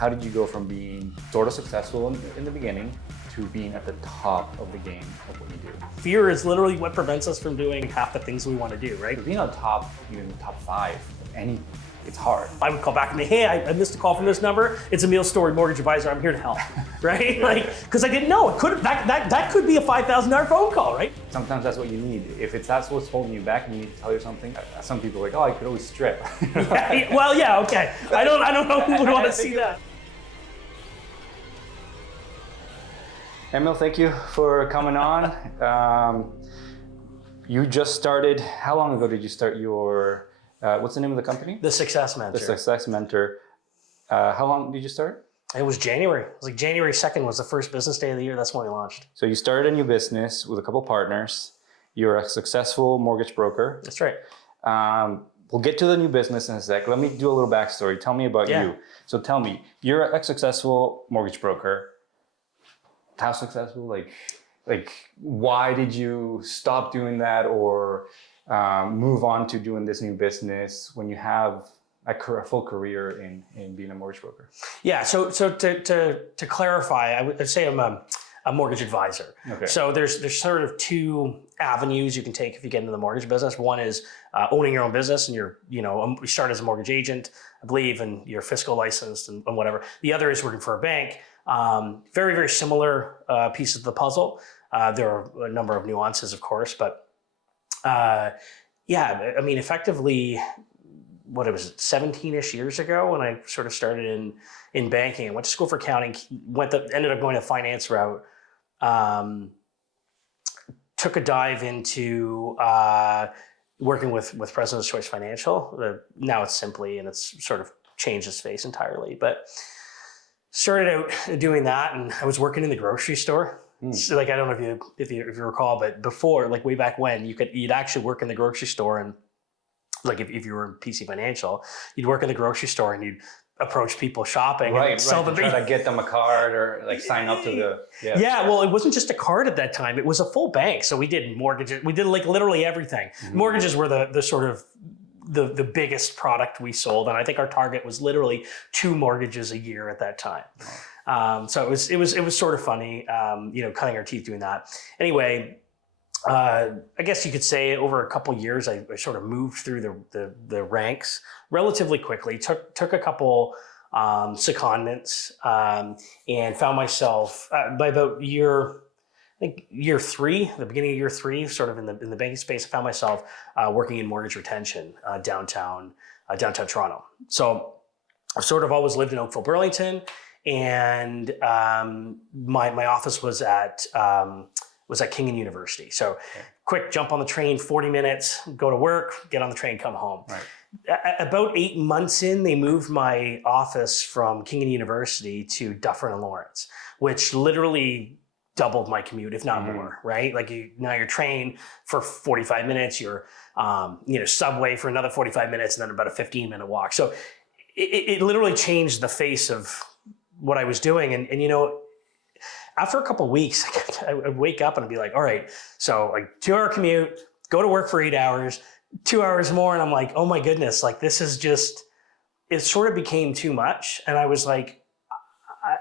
How did you go from being sort of successful in the beginning to being at the top of the game of what you do? Fear is literally what prevents us from doing half the things we want to do, right? Being on top, even top 5 of any, it's hard. I would call back and say, hey, I missed a call from this number. It's Emil Story, mortgage advisor. I'm here to help, right? Like, because I didn't know. It could that could be a $5,000 phone call, right? Sometimes that's what you need. If that's what's holding you back and you need to tell you something, some people are like, oh, I could always strip. Well, yeah, okay. I don't know who would want to see that. Emil, thank you for coming on. You just started, how long ago did you start your, what's the name of the company? The Success Mentor. The Success Mentor. How long did you start? It was January. It was like January 2nd was the first business day of the year. That's when we launched. So you started a new business with a couple partners. You're a successful mortgage broker. That's right. We'll get to the new business in a sec. Let me do a little backstory. Tell me about you. So tell me, you're a successful mortgage broker. How successful? Like, why did you stop doing that or move on to doing this new business when you have a full career in being a mortgage broker? Yeah. So to clarify, I would say I'm a mortgage advisor. Okay. So there's sort of two avenues you can take if you get into the mortgage business. One is owning your own business, and you start as a mortgage agent, I believe, and you're fiscal licensed and whatever. The other is working for a bank. Very, very similar pieces of the puzzle. There are a number of nuances, of course, but yeah, I mean, effectively, what it was 17-ish years ago when I sort of started in banking. I went to school for accounting, ended up going the finance route, took a dive into working with President's Choice Financial. Now it's Simply, and it's sort of changed its face entirely, but started out doing that, and I was working in the grocery store. So, like, I don't know if you recall, but before, like way back when, you'd actually work in the grocery store, and like if you were in PC Financial, you'd work in the grocery store and you'd approach people shopping and sell them. Try to get them a card or like sign up to the well, it wasn't just a card at that time; it was a full bank. So we did mortgages. We did like literally everything. Mm-hmm. Mortgages were the sort of the biggest product we sold, and I think our target was literally 2 mortgages a year at that time. So it was sort of funny, cutting our teeth doing that. Anyway, I guess you could say over a couple of years, I sort of moved through the ranks relatively quickly. Took a couple secondments, and found myself by about year 3, the beginning of year 3, sort of in the banking space, I found myself working in mortgage retention downtown Toronto. So I've sort of always lived in Oakville, Burlington, and my office was at Kingan University. So quick jump on the train, 40 minutes, go to work, get on the train, come home. Right. About 8 months in, they moved my office from Kingan University to Dufferin and Lawrence, which literally doubled my commute, if not more, right? Like now you're train for 45 minutes, you're subway for another 45 minutes, and then about a 15-minute walk. So it literally changed the face of what I was doing. And after a couple of weeks, I would wake up and I'd be like, all right, so like 2-hour commute, go to work for 8 hours, 2 hours more. And I'm like, oh my goodness, like this is just, it sort of became too much. And I was like,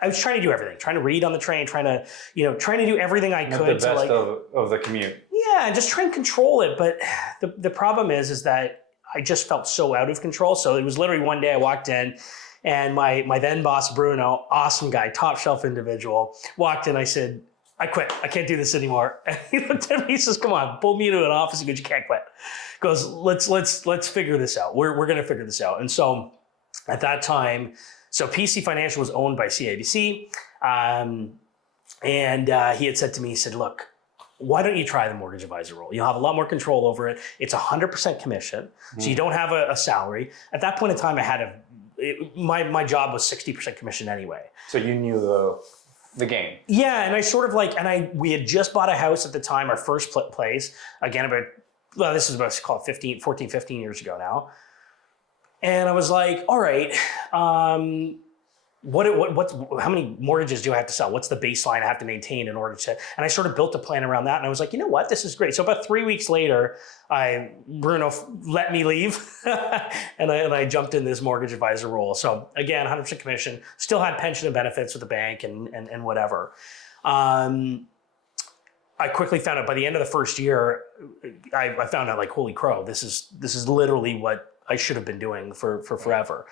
I was trying to do everything, trying to read on the train, trying to do everything I could. The best of the commute. Yeah, and just try and control it. But the problem is that I just felt so out of control. So it was literally one day I walked in, and my then boss, Bruno, awesome guy, top shelf individual, walked in. I said, I quit. I can't do this anymore. And he looked at me, he says, come on, pull me into an office. He goes, you can't quit. He goes, let's figure this out. We're going to figure this out. And so at that time, so PC Financial was owned by CIBC. And he had said to me, he said, look, why don't you try the mortgage advisor role? You'll have a lot more control over it. It's 100% commission. So you don't have a salary. At that point in time, I had my job was 60% commission anyway. So you knew the game. Yeah, and I sort of we had just bought a house at the time, our first place, again, this is about 14, 15 years ago now. And I was like, all right, how many mortgages do I have to sell? What's the baseline I have to maintain in order to, and I sort of built a plan around that. And I was like, you know what, this is great. So about 3 weeks later, Bruno let me leave and I jumped in this mortgage advisor role. So again, 100% commission, still had pension and benefits with the bank and whatever. I quickly found out by the end of the first year, I found out like, holy crow, this is literally what I should have been doing for forever.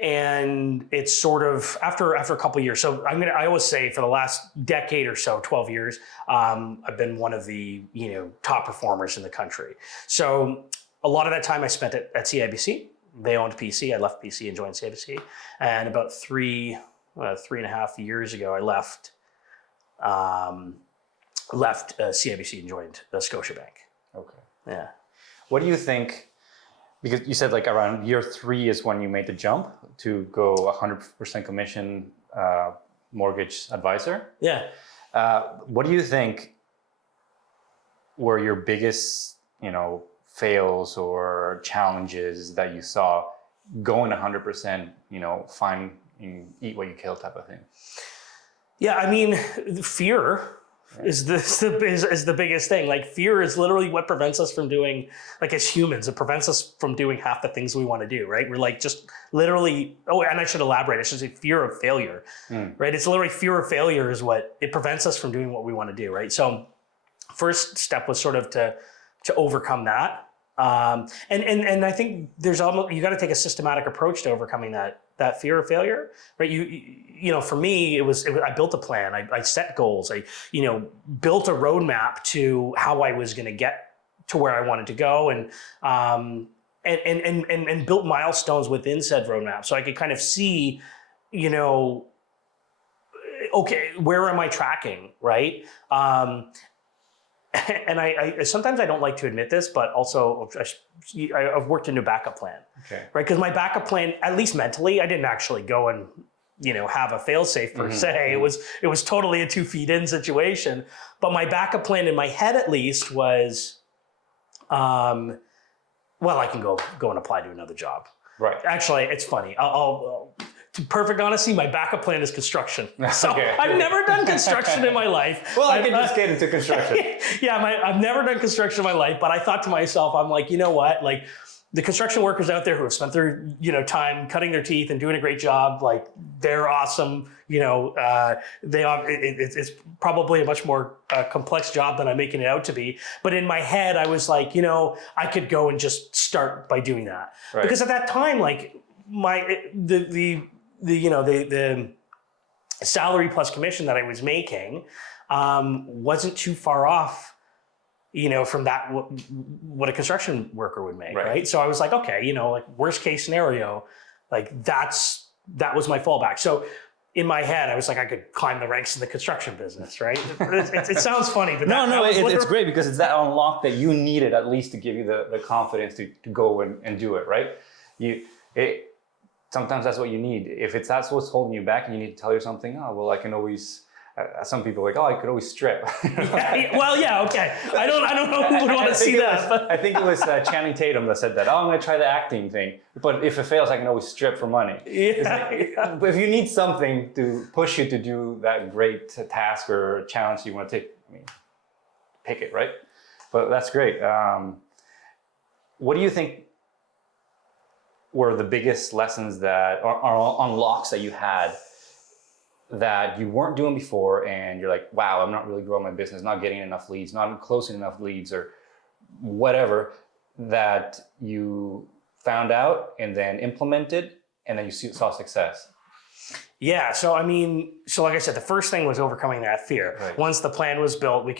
And it's sort of after a couple of years. So I always say for the last decade or so, 12 years, I've been one of the top performers in the country. So a lot of that time I spent at CIBC. They owned PC. I left PC and joined CIBC. And about 3.5 years ago, I left CIBC and joined Scotiabank. Okay. Yeah. What do you think? Because you said like around year 3 is when you made the jump to go 100% commission mortgage advisor. Yeah. What do you think were your biggest, fails or challenges that you saw going 100%, find and eat what you kill type of thing? Yeah, I mean, fear is the biggest thing. Like fear is literally what prevents us from doing, like as humans, it prevents us from doing half the things we want to do, right? We're like just literally, and I should elaborate, I should say fear of failure, right? It's literally fear of failure is what, it prevents us from doing what we want to do, right? So first step was sort of to overcome that. And I think you got to take a systematic approach to overcoming that fear of failure, right? For me, I built a plan. I set goals. I, built a roadmap to how I was going to get to where I wanted to go, and built milestones within said roadmap, so I could kind of see, okay, where am I tracking, right? And I sometimes I don't like to admit this, but also I've worked into a backup plan, okay, right? Because my backup plan, at least mentally, I didn't actually go and have a fail-safe per se. It was totally a 2 feet in situation. But my backup plan in my head, at least, was, well, I can go and apply to another job. Right. Actually, it's funny. I'll to perfect honesty, my backup plan is construction. So Okay. I've never done construction in my life. Well, I can just get into construction. Yeah, I've never done construction in my life, but I thought to myself, I'm like, you know what? Like the construction workers out there who have spent their time cutting their teeth and doing a great job, like they're awesome. It's probably a much more complex job than I'm making it out to be. But in my head, I was like, I could go and just start by doing that, right. Because at that time, like the salary plus commission that I was making wasn't too far off, from that what a construction worker would make, right? So I was like, okay, like worst case scenario, like that was my fallback. So in my head, I was like, I could climb the ranks in the construction business, right? It sounds funny, but it's great because it's that unlock that you needed at least to give you the confidence to go and do it, right? Sometimes that's what you need. If that's what's holding you back and you need to tell yourself something, oh, well, I can always, some people are like, oh, I could always strip. Well, yeah, okay. I don't know who would want to see that. I think it was Channing Tatum that said that, oh, I'm going to try the acting thing. But if it fails, I can always strip for money. Yeah. But if you need something to push you to do that great task or challenge you want to take, pick it, right? But that's great. What do you think were the biggest lessons that are unlocks that you had that you weren't doing before, and you're like, wow, I'm not really growing my business, not getting enough leads, not closing enough leads, or whatever, that you found out and then implemented and then you saw success? Yeah, so like I said, the first thing was overcoming that fear. Right. Once the plan was built, I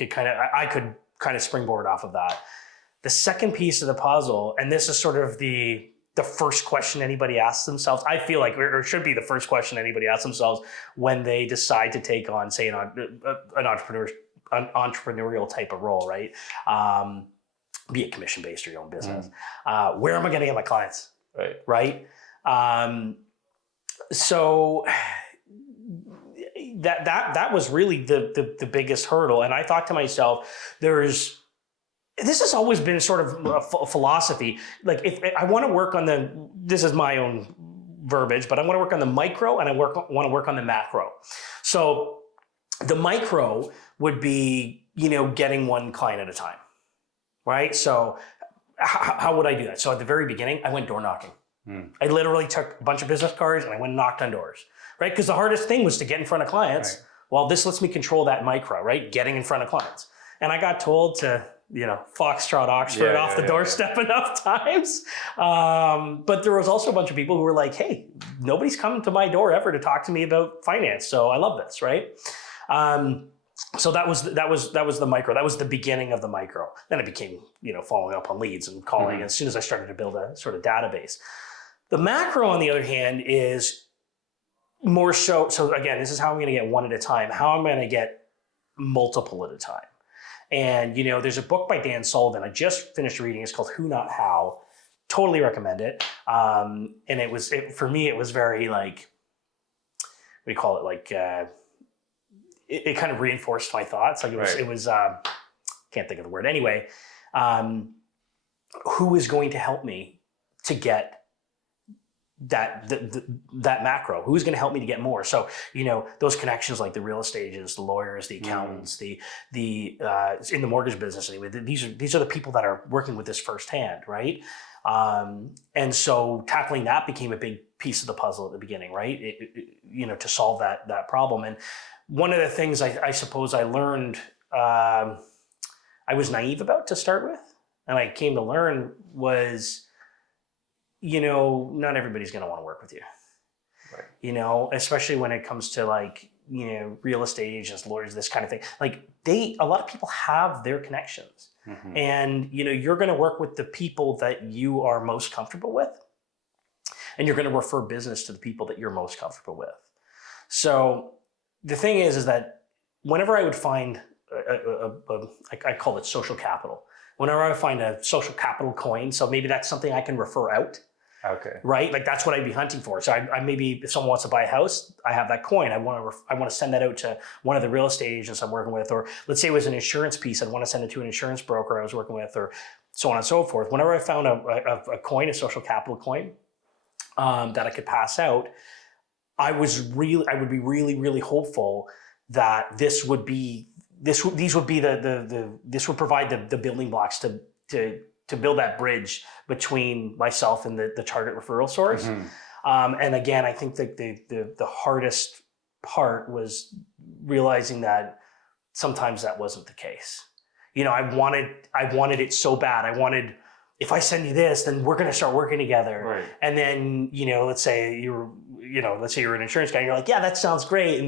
could kind of springboard off of that. The second piece of the puzzle, and this is sort of the first question anybody asks themselves, I feel like, or should be the first question anybody asks themselves when they decide to take on, say, an entrepreneurial type of role, right? Be it commission-based or your own business. Where am I going to get my clients? Right? So that was really the biggest hurdle. And I thought to myself, this has always been sort of a philosophy. Like if I want to work on this is my own verbiage, but I want to work on the micro and I want to work on the macro. So the micro would be, getting one client at a time, right? So how would I do that? So at the very beginning, I went door knocking. I literally took a bunch of business cards and I went and knocked on doors, right? Because the hardest thing was to get in front of clients. Right. Well, this lets me control that micro, right? Getting in front of clients. And I got told to, foxtrot Oxford off the doorstep enough times. But there was also a bunch of people who were like, hey, nobody's come to my door ever to talk to me about finance. So I love this, right? So that was the micro. That was the beginning of the micro. Then it became, following up on leads and calling. And as soon as I started to build a sort of database. The macro, on the other hand, is more so again, this is how I'm going to get one at a time, how I'm going to get multiple at a time. And, there's a book by Dan Sullivan I just finished reading. It's called Who Not How. Totally recommend it. And for me, it was very like, what do you call it? Like, it kind of reinforced my thoughts. Like it was can't think of the word. Anyway, who is going to help me to get that macro? Who's going to help me to get more? So, those connections like the real estate agents, the lawyers, the accountants, the in the mortgage business anyway, these are the people that are working with this firsthand, right? And so tackling that became a big piece of the puzzle at the beginning, right? To solve that problem. And one of the things I suppose I learned, I was naive about to start with, and I came to learn was, not everybody's going to want to work with you, right? Especially when it comes to like, real estate agents, lawyers, this kind of thing. Like a lot of people have their connections, and, you're going to work with the people that you are most comfortable with, and you're going to refer business to the people that you're most comfortable with. So the thing is that whenever I would find, I call it social capital. Whenever I find a social capital coin, so maybe that's something I can refer out. Okay. Right? Like that's what I'd be hunting for. So I maybe if someone wants to buy a house, I have that coin. I want to send that out to one of the real estate agents I'm working with, or let's say it was an insurance piece. I'd want to send it to an insurance broker I was working with, or so on and so forth. Whenever I found a coin, a social capital coin, that I could pass out, I would be really, really hopeful that this would provide the building blocks to build that bridge between myself and the target referral source. And again, I think that the hardest part was realizing that sometimes that wasn't the case. I wanted it so bad. I wanted, if I send you this, then we're going to start working together. Right. And then, let's say you're an insurance guy and you're like, yeah, that sounds great.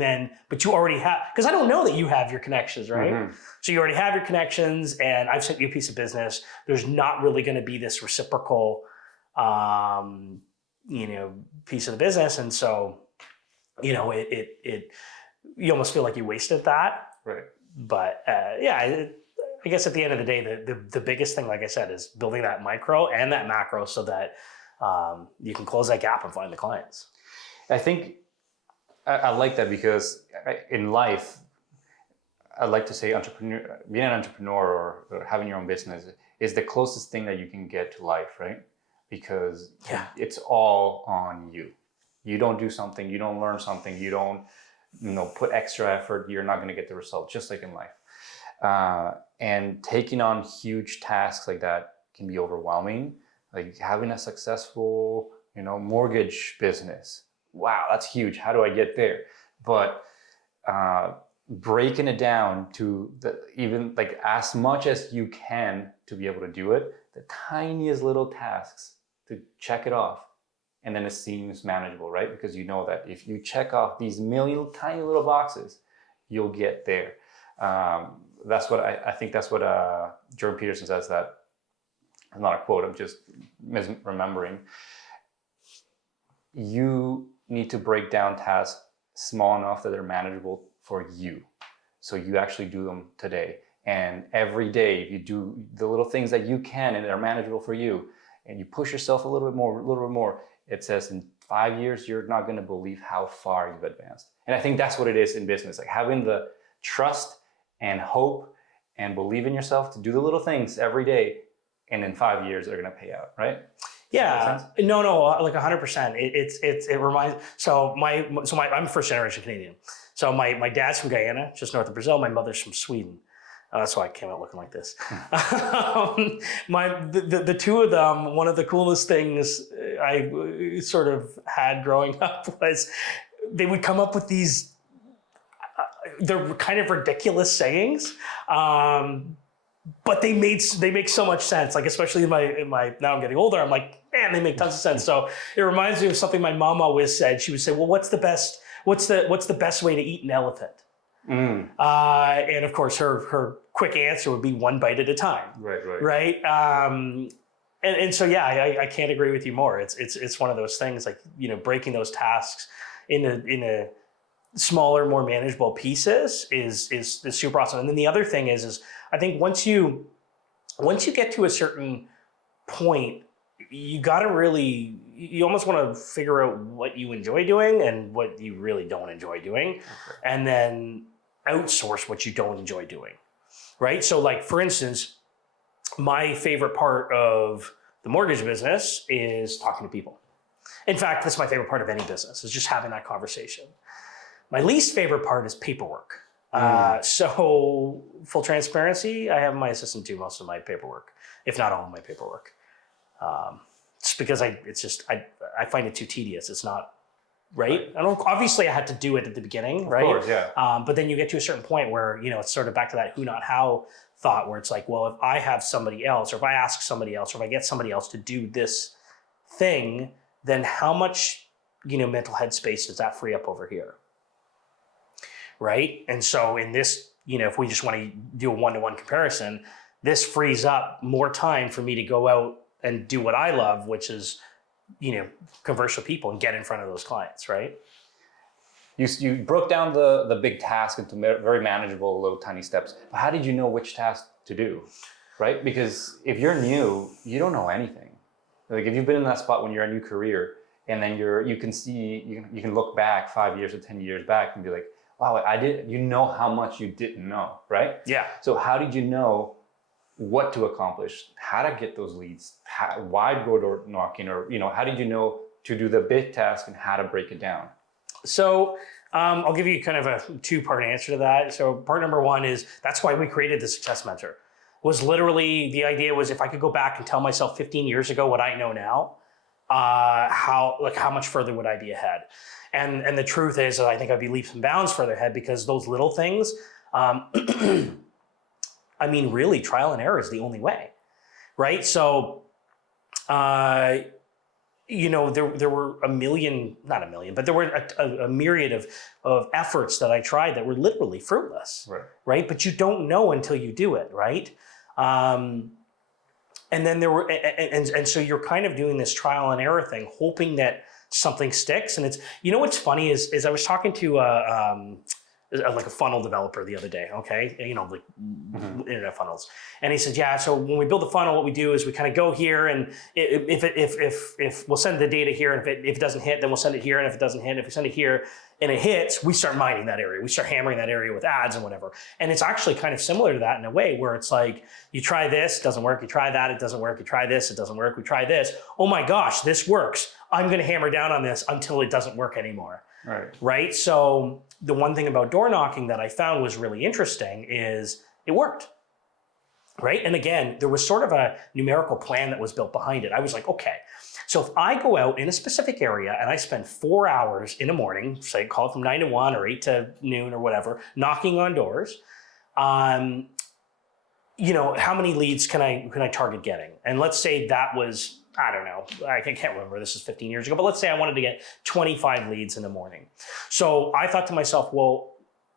But you already have, because I don't know that you have your connections, right? So you already have your connections and I've sent you a piece of business. There's not really going to be this reciprocal, piece of the business. And so, you almost feel like you wasted that. Right. But I guess at the end of the day, the biggest thing, like I said, is building that micro and that macro so that you can close that gap and find the clients. I think I like that because in life, I like to say being an entrepreneur or having your own business is the closest thing that you can get to life, right? Because it's all on you. You don't do something, you don't learn something, you don't put extra effort, you're not going to get the result, just like in life. And taking on huge tasks like that can be overwhelming. Like having a successful, mortgage business. Wow, that's huge. How do I get there? But breaking it down to even like as much as you can to be able to do it, the tiniest little tasks to check it off. And then it seems manageable, right? Because you know that if you check off these million tiny little boxes, you'll get there. That's what I think that's what Jordan Peterson says, that not a quote, I'm just misremembering. You need to break down tasks small enough that they're manageable for you. So you actually do them today. And every day, if you do the little things that you can and they're manageable for you, and you push yourself a little bit more, it says in 5 years, you're not going to believe how far you've advanced. And I think that's what it is in business, like having the trust and hope and believe in yourself to do the little things every day. And in 5 years, they're going to pay out, right? Yeah, no, like 100%. It reminds. So I'm a first generation Canadian. So my dad's from Guyana, just north of Brazil. My mother's from Sweden. That's why I came out looking like this. The two of them, one of the coolest things I sort of had growing up was they would come up with these. They're kind of ridiculous sayings. But they make so much sense. Like especially in my now I'm getting older. I'm like, man, they make tons of sense. So it reminds me of something my mom always said. She would say, "Well, what's the best way to eat an elephant?" And of course, her quick answer would be one bite at a time. Right. And so yeah, I can't agree with you more. It's one of those things like breaking those tasks in a smaller, more manageable pieces is super awesome. And then the other thing is I think once you get to a certain point, you almost want to figure out what you enjoy doing and what you really don't enjoy doing, and then outsource what you don't enjoy doing, right? So like, for instance, my favorite part of the mortgage business is talking to people. In fact, that's my favorite part of any business, is just having that conversation. My least favorite part is paperwork. So full transparency, I have my assistant do most of my paperwork, if not all of my paperwork. Just because I find it too tedious. It's not right. Obviously I had to do it at the beginning, right? Of course, yeah. But then you get to a certain point where, it's sort of back to that who, not how thought, where it's like, well, if I have somebody else, or if I ask somebody else, or if I get somebody else to do this thing, then how much, mental headspace does that free up over here? Right. And so in this, if we just want to do a one-to-one comparison, this frees up more time for me to go out and do what I love, which is, converse with people and get in front of those clients. Right. You broke down the big task into very manageable little tiny steps. But how did you know which task to do? Right. Because if you're new, you don't know anything. Like if you've been in that spot when you're a new career, and then you can look back 5 years or 10 years back and be like, wow, how much you didn't know, right? Yeah. So how did you know what to accomplish, how to get those leads, why go door knocking, or how did you know to do the big task and how to break it down? So I'll give you kind of a two-part answer to that. So part number one is that's why we created the Success Mentor. Was literally the idea was if I could go back and tell myself 15 years ago what I know now, how much further would I be ahead? And the truth is that I think I'd be leaps and bounds further ahead, because those little things, really trial and error is the only way, right? So, there were not a million, but there were a myriad of efforts that I tried that were literally fruitless, right? But you don't know until you do it, right? And then there were, and so you're kind of doing this trial and error thing, hoping that something sticks. And it's, what's funny is I was talking to like a funnel developer the other day, okay? Internet funnels. And he said, yeah, so when we build the funnel, what we do is we kind of go here, and if we'll send the data here, and if it doesn't hit, then we'll send it here, and if it doesn't hit, if we send it here and it hits, we start mining that area. We start hammering that area with ads and whatever. And it's actually kind of similar to that in a way, where it's like, you try this, it doesn't work, you try that, it doesn't work, you try this, it doesn't work, we try this. Oh my gosh, this works. I'm gonna hammer down on this until it doesn't work anymore. Right? So the one thing about door knocking that I found was really interesting is it worked. Right? And again, there was sort of a numerical plan that was built behind it. I was like, okay, so if I go out in a specific area and I spend 4 hours in the morning, say call it from 9 to 1 or 8 to noon or whatever, knocking on doors, how many leads can I target getting? And let's say that was, I don't know, I can't remember, this is 15 years ago, but let's say I wanted to get 25 leads in the morning. So I thought to myself, well,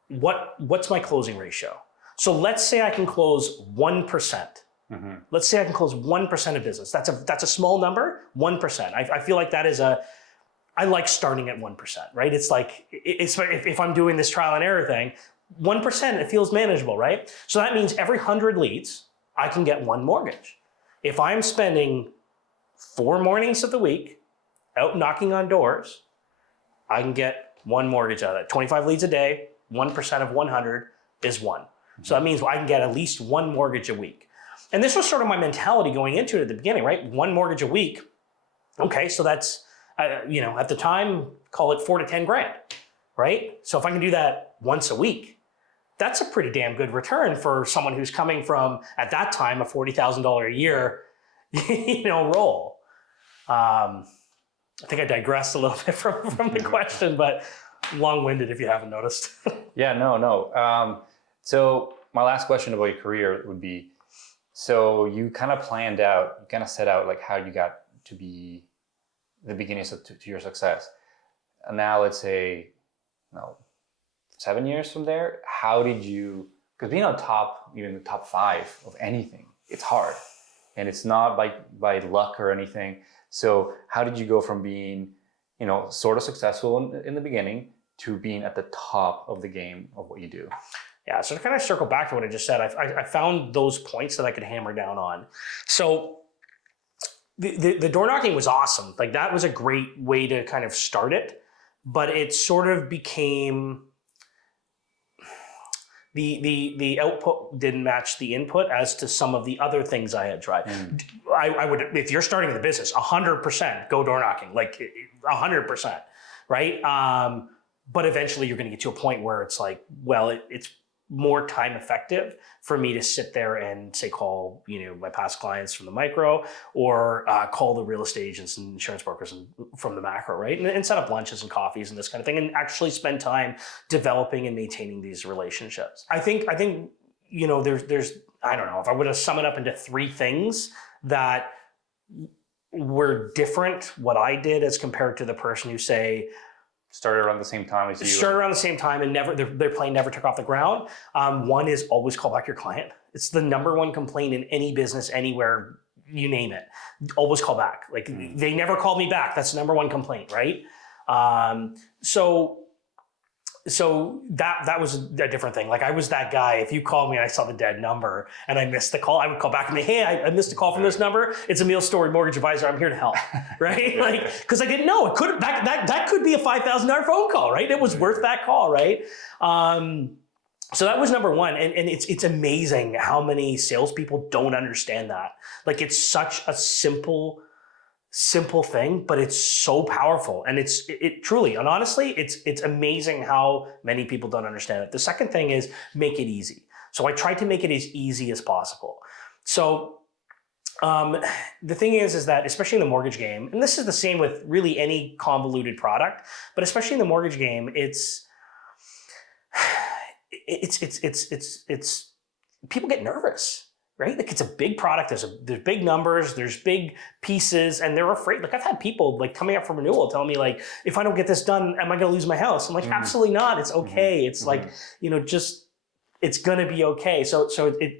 what's my closing ratio? So let's say I can close 1%. Let's say I can close 1% of business. That's a small number, 1%. I feel like that is I like starting at 1%, right? It's like, if I'm doing this trial and error thing, 1%, it feels manageable, right? So that means every 100 leads, I can get one mortgage. If I'm spending 4 mornings of the week out knocking on doors, I can get one mortgage out of that. 25 leads a day, 1% of 100 is one. So that means I can get at least one mortgage a week. And this was sort of my mentality going into it at the beginning, right? One mortgage a week. Okay, so that's, at the time, call it 4 to 10 grand, right? So if I can do that once a week, that's a pretty damn good return for someone who's coming from, at that time, a $40,000 a year, role. I think I digressed a little bit from the question, but long-winded if you haven't noticed. Yeah, no. So my last question about your career would be, so you kind of set out like how you got to be the beginnings to your success. And now let's say, 7 years from there, how did you, because being on top, even the top 5 of anything, it's hard. And it's not by luck or anything. So how did you go from being, sort of successful in the beginning to being at the top of the game of what you do? Yeah, so to kind of circle back to what I just said, I found those points that I could hammer down on. So the door knocking was awesome. Like that was a great way to kind of start it, but it sort of became the output didn't match the input as to some of the other things I had tried. I would, if you're starting the business, 100% go door knocking, like 100%, right? But eventually you're going to get to a point where it's like, well, it's more time effective for me to sit there and say, call, my past clients from the micro, or call the real estate agents and insurance brokers from the macro, right? And set up lunches and coffees and this kind of thing, and actually spend time developing and maintaining these relationships. I think, there's, I don't know, if I would have sum it up into 3 things that were different, what I did as compared to the person who started around the same time as you. Started around the same time and their plane never took off the ground. One is always call back your client. It's the number 1 complaint in any business, anywhere, you name it. Always call back. Like they never called me back. That's the number 1 complaint, right? So that was a different thing. Like I was that guy, if you called me and I saw the dead number and I missed the call, I would call back and be, hey, I missed a call from this number. It's Emil Story, mortgage advisor. I'm here to help, right? Like, because I didn't know that could be a $5,000 phone call, right? It was worth that call, right? So that was number 1, and it's amazing how many salespeople don't understand that. Like it's such a simple thing, but it's so powerful, and it truly and honestly, it's amazing how many people don't understand it. The second thing is make it easy. So I tried to make it as easy as possible. So the thing is that especially in the mortgage game, and this is the same with really any convoluted product, but especially in the mortgage game, it's people get nervous. Right? Like it's a big product. There's big numbers, there's big pieces, and they're afraid. Like I've had people like coming up for renewal telling me like, if I don't get this done, am I going to lose my house? I'm like, absolutely not. It's okay. It's like, just, it's going to be okay. So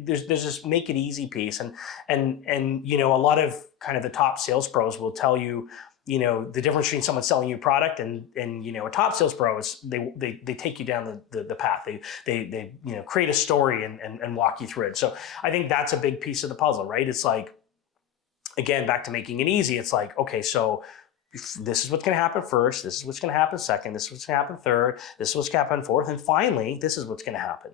there's this make it easy piece. And a lot of kind of the top sales pros will tell you, the difference between someone selling you a product and a top sales pro is they take you down the path. They create a story and walk you through it. So I think that's a big piece of the puzzle, right? It's like, again, back to making it easy. It's like, okay, so this is what's going to happen first. This is what's going to happen second. This is what's going to happen third. This is what's going to happen fourth. And finally, this is what's going to happen.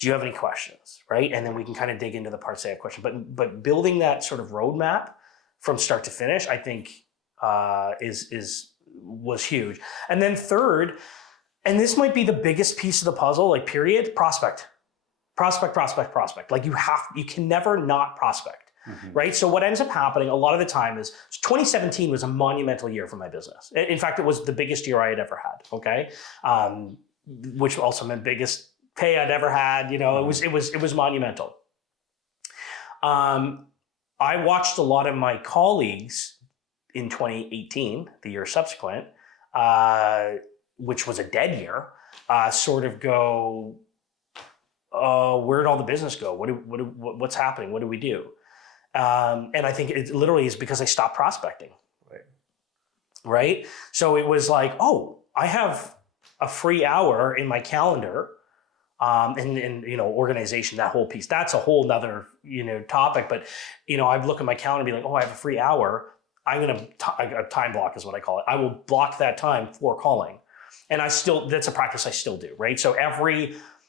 Do you have any questions, right? And then we can kind of dig into the parts that have questions. But building that sort of roadmap from start to finish, I think, was huge. And then third, and this might be the biggest piece of the puzzle, like period, prospect. Like you can never not prospect, right? So what ends up happening a lot of the time is 2017 was a monumental year for my business. In fact, it was the biggest year I had ever had. Okay. Which also meant biggest pay I'd ever had, it was monumental. I watched a lot of my colleagues in 2018, the year subsequent, which was a dead year, sort of go, where'd all the business go? What's happening? What do we do? And I think it literally is because I stopped prospecting. Right? So it was like, oh, I have a free hour in my calendar, and organization, that whole piece. That's a whole nother, topic. But, I'd look at my calendar and be like, oh, I have a free hour. I'm going to, a time block is what I call it. I will block that time for calling. And that's a practice I still do, right? So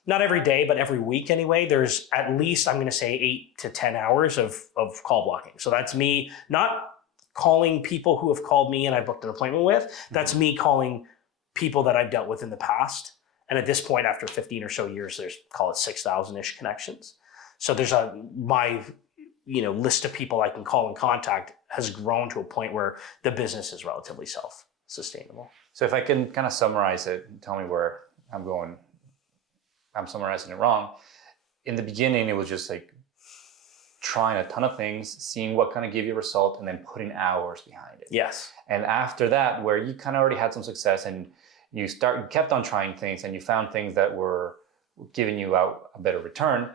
not every day, but every week anyway, there's at least, I'm going to say 8 to 10 hours of call blocking. So that's me not calling people who have called me and I booked an appointment with. That's me calling people that I've dealt with in the past. And at this point, after 15 or so years, there's, call it 6,000-ish connections. So there's my list of people I can call and contact has grown to a point where the business is relatively self-sustainable. So if I can kind of summarize it and tell me where I'm going, I'm summarizing it wrong. In the beginning, it was just like trying a ton of things, seeing what kind of gave you a result, and then putting hours behind it. Yes. And after that, where you kind of already had some success and you kept on trying things and you found things that were giving you out a better return,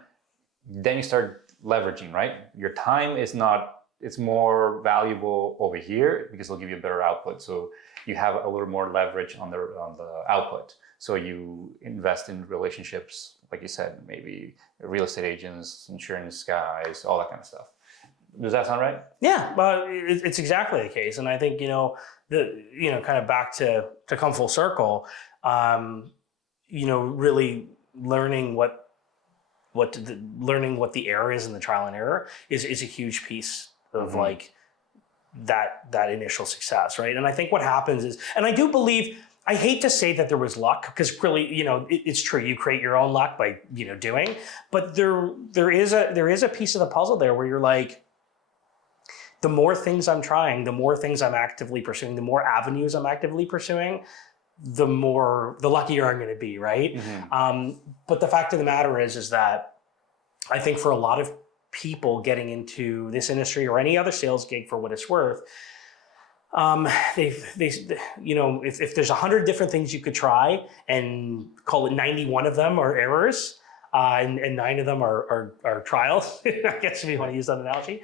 then you start leveraging, right? Your time is not, it's more valuable over here because it'll give you a better output. So you have a little more leverage on the output. So you invest in relationships, like you said, maybe real estate agents, insurance guys, all that kind of stuff. Does that sound right? Yeah, well, it's exactly the case. And I think, kind of back to come full circle, really learning what the error is in the trial and error is a huge piece of like that initial success, right? And I think what happens is, and I do believe, I hate to say that there was luck, because really, it's true. You create your own luck by, doing, but there is a piece of the puzzle there where you're like, the more things I'm trying, the more things I'm actively pursuing, the more avenues I'm actively pursuing, the luckier I'm going to be, right? But the fact of the matter is that I think for a lot of people getting into this industry or any other sales gig for what it's worth, if there's 100 different things you could try and call it 91 of them are errors, and 9 of them are trials, I guess if you want to use that analogy,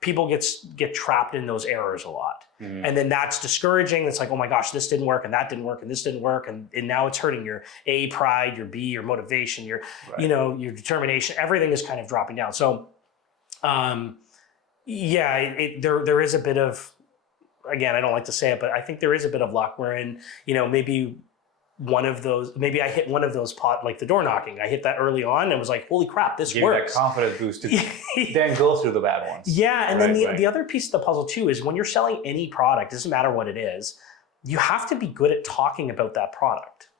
people get trapped in those errors a lot. And then that's discouraging. It's like, oh my gosh, this didn't work and that didn't work and this didn't work. And now it's hurting your A, pride, your B, your motivation, your determination, everything is kind of dropping down. So there is a bit of, again, I don't like to say it, but I think there is a bit of luck wherein, maybe I hit one of those like the door knocking. I hit that early on and was like, holy crap, this works. That confidence boost to then go through the bad ones. Yeah, and then the other piece of the puzzle too is when you're selling any product, it doesn't matter what it is, you have to be good at talking about that product.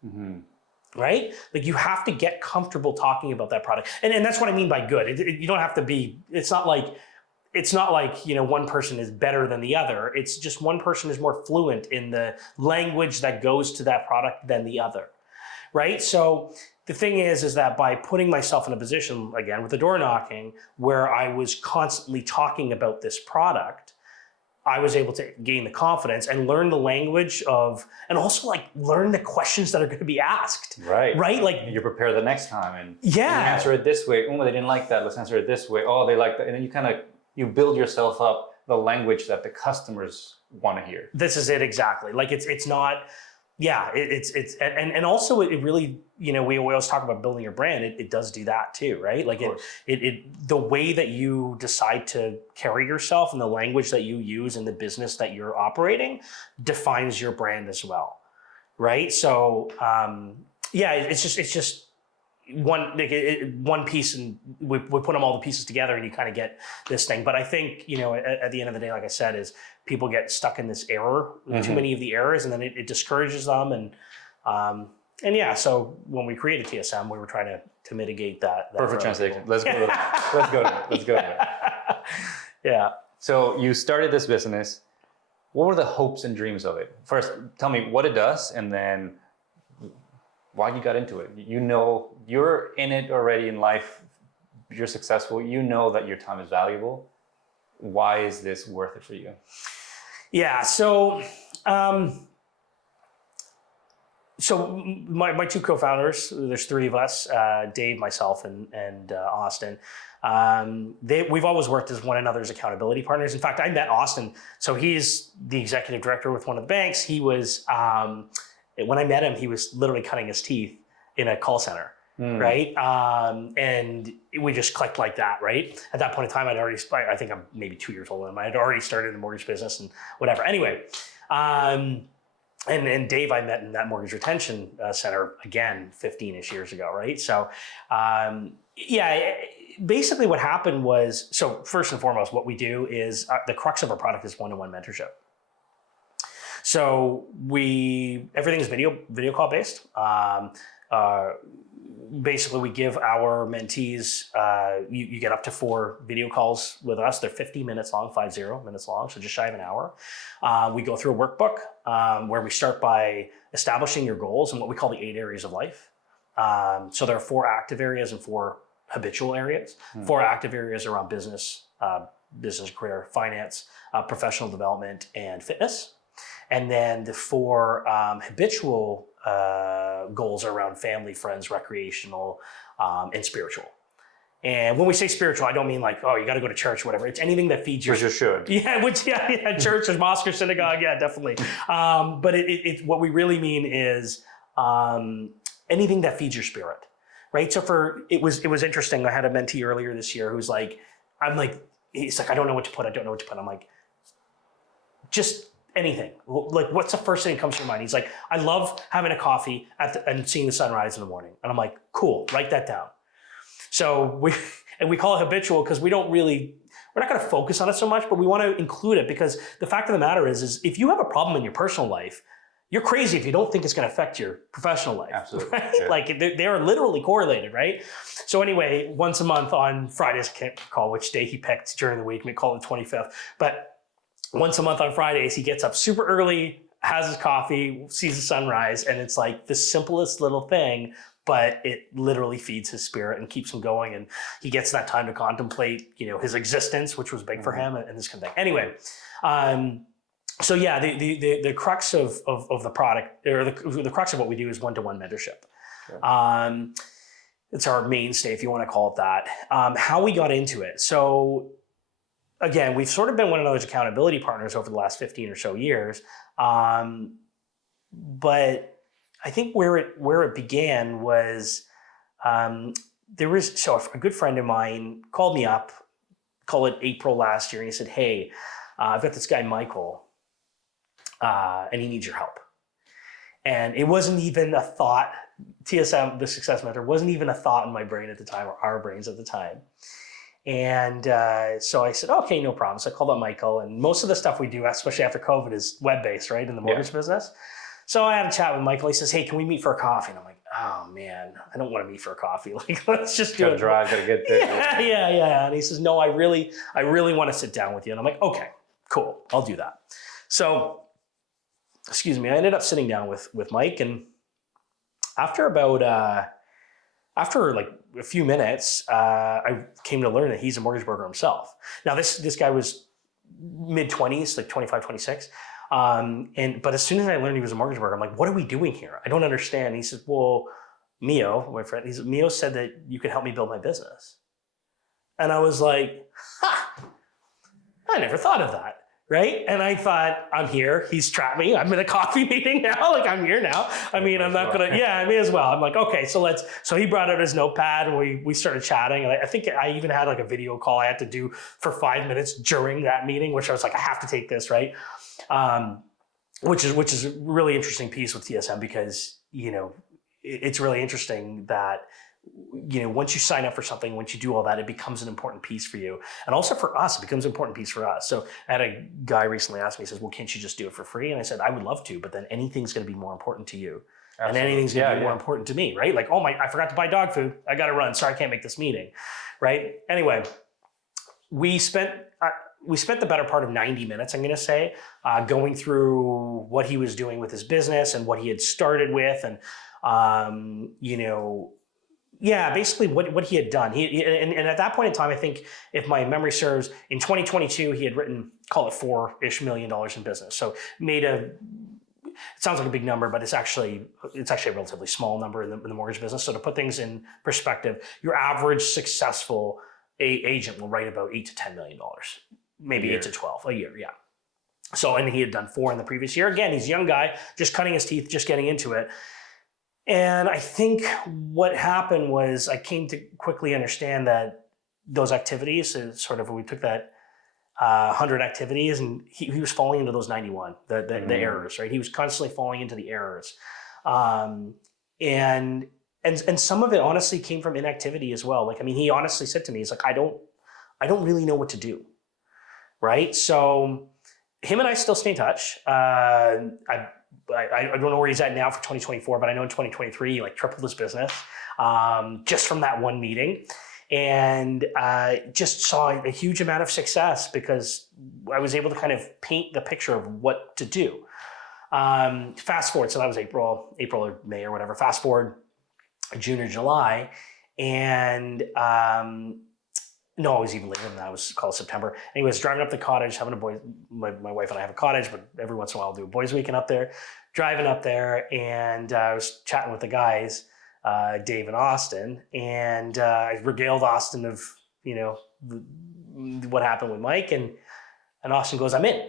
Right? Like you have to get comfortable talking about that product. And that's what I mean by good. You don't have to be, it's not like one person is better than the other. It's just one person is more fluent in the language that goes to that product than the other, right? So the thing is that by putting myself in a position, again, with the door knocking, where I was constantly talking about this product, I was able to gain the confidence and learn the language and also like learn the questions that are going to be asked. Right. Right? Like you prepare the next time and you answer it this way. Oh, they didn't like that. Let's answer it this way. Oh, they like that. And then you build yourself up the language that the customers want to hear. This is it exactly. Like it's not, and also it really, we always talk about building your brand. It does do that too, right? Like the way that you decide to carry yourself and the language that you use in the business that you're operating defines your brand as well, right? So it's just one piece, and we put them all the pieces together and you kind of get this thing. But I think, at the end of the day, like I said, is people get stuck in this error, too many of the errors, and then it discourages them. So when we created TSM, we were trying to mitigate that. Perfect translation. Let's go to that. Let's go to that. Yeah. So you started this business. What were the hopes and dreams of it? First, tell me what it does, and then why you got into it. You're in it already in life. You're successful. You know that your time is valuable. Why is this worth it for you? Yeah. So my two co-founders, there's 3 of us, Dave, myself, and Austin. We've always worked as one another's accountability partners. In fact, I met Austin. So he's the executive director with one of the banks. He was, when I met him, he was literally cutting his teeth in a call center, right? And we just clicked like that, right? At that point in time, I think I'm maybe 2 years older than him. I had already started in the mortgage business and whatever. Anyway, and Dave, I met in that mortgage retention center, again, 15-ish years ago, right? So, basically what happened was, so first and foremost, what we do is the crux of our product is one-to-one mentorship. So everything is video call based. Basically, we give our mentees, you get up to 4 video calls with us. They're 50 minutes long, 50 minutes long, so just shy of an hour. We go through a workbook where we start by establishing your goals and what we call the 8 areas of life. So there are 4 active areas and 4 habitual areas. 4 active areas around business, career, finance, professional development, and fitness. And then the 4 habitual goals are around family, friends, recreational, and spiritual. And when we say spiritual, I don't mean like, oh, you got to go to church or whatever. It's anything that feeds your... Which you should. Yeah, church or mosque or synagogue, yeah, definitely. But what we really mean is anything that feeds your spirit, right? So it was interesting. I had a mentee earlier this year who's like, he's like, I don't know what to put. I'm like, just anything. Like, what's the first thing that comes to your mind? He's like, I love having a coffee and seeing the sunrise in the morning. And I'm like, cool, write that down. So we call it habitual because we're not going to focus on it so much, but we want to include it because the fact of the matter is if you have a problem in your personal life, you're crazy if you don't think it's going to affect your professional life. Absolutely. Right? Yeah. Like they are literally correlated, right? So anyway, once a month on Fridays, I can't recall which day he picked during the week, we call it the 25th, but once a month on Fridays, he gets up super early, has his coffee, sees the sunrise, and it's like the simplest little thing, but it literally feeds his spirit and keeps him going. And he gets that time to contemplate, his existence, which was big for him, and this kind of thing. Anyway, so yeah, the crux of the product, or the crux of what we do is one-to-one mentorship. Sure. It's our mainstay, if you want to call it that. How we got into it. So again, we've sort of been one another's accountability partners over the last 15 or so years. But I think where it began was a good friend of mine called me up, call it April last year, and he said, hey, I've got this guy, Michael, and he needs your help. And it wasn't even a thought, TSM, the Success Mentor, wasn't even a thought in my brain at the time, or our brains at the time. And so I said, okay, no problem. So I called up Michael, and most of the stuff we do, especially after COVID, is web-based, right, in the mortgage business. So I had a chat with Michael. He says, hey, can we meet for a coffee? And I'm like, oh man, I don't want to meet for a coffee. Like, let's just do it. Gotta drive, gotta get there. Yeah. And he says, no, I really want to sit down with you. And I'm like, okay, cool, I'll do that. So, excuse me, I ended up sitting down with Mike, and after like a few minutes, I came to learn that he's a mortgage broker himself. Now, this guy was mid-20s, like 25, 26. But as soon as I learned he was a mortgage broker, I'm like, what are we doing here? I don't understand. And he says, well, Mio, my friend, Mio said that you could help me build my business. And I was like, I never thought of that. Right? And I thought, I'm here. He's trapped me. I'm in a coffee meeting now. Like, I'm here now. I mean, I'm not going to, I may as well. I'm like, okay, so he brought out his notepad and we started chatting. And I think I even had like a video call I had to do for 5 minutes during that meeting, which I was like, I have to take this, right? Which is a really interesting piece with TSM because, it's really interesting that, once you sign up for something, once you do all that, it becomes an important piece for you. And also for us, it becomes an important piece for us. So I had a guy recently ask me, he says, well, can't you just do it for free? And I said, I would love to, but then anything's going to be more important to you. Absolutely. And anything's going to be more important to me, right? Like, oh I forgot to buy dog food. I got to run. Sorry, I can't make this meeting, right? Anyway, we spent the better part of 90 minutes, I'm going to say, going through what he was doing with his business and what he had started with. And, basically what he had done. And at that point in time, I think if my memory serves, in 2022, he had written, call it $4-ish million in business. So it sounds like a big number, but it's actually a relatively small number in the mortgage business. So to put things in perspective, your average successful agent will write about $8 to $10 million, maybe 8 to 12 a year. Yeah. So, and he had done 4 in the previous year. Again, he's a young guy, just cutting his teeth, just getting into it. And I think what happened was I came to quickly understand that those activities, we took that 100 activities, and he was falling into those 91, the errors, right? He was constantly falling into the errors. And and some of it honestly came from inactivity as well. Like, I mean, he honestly said to me, he's like, I don't really know what to do. Right. So him and I still stay in touch. I don't know where he's at now for 2024, but I know in 2023, he like tripled his business just from that one meeting. And just saw a huge amount of success because I was able to kind of paint the picture of what to do. Fast forward, so that was April or May or whatever. Fast forward June or July, and no, it was even later than that. It was called September. Anyways, driving up the cottage, having a boy. My wife and I have a cottage, but every once in a while I'll do a boys' weekend up there. Driving up there, and I was chatting with the guys, Dave and Austin, and I regaled Austin of what happened with Mike, and Austin goes, "I'm in,"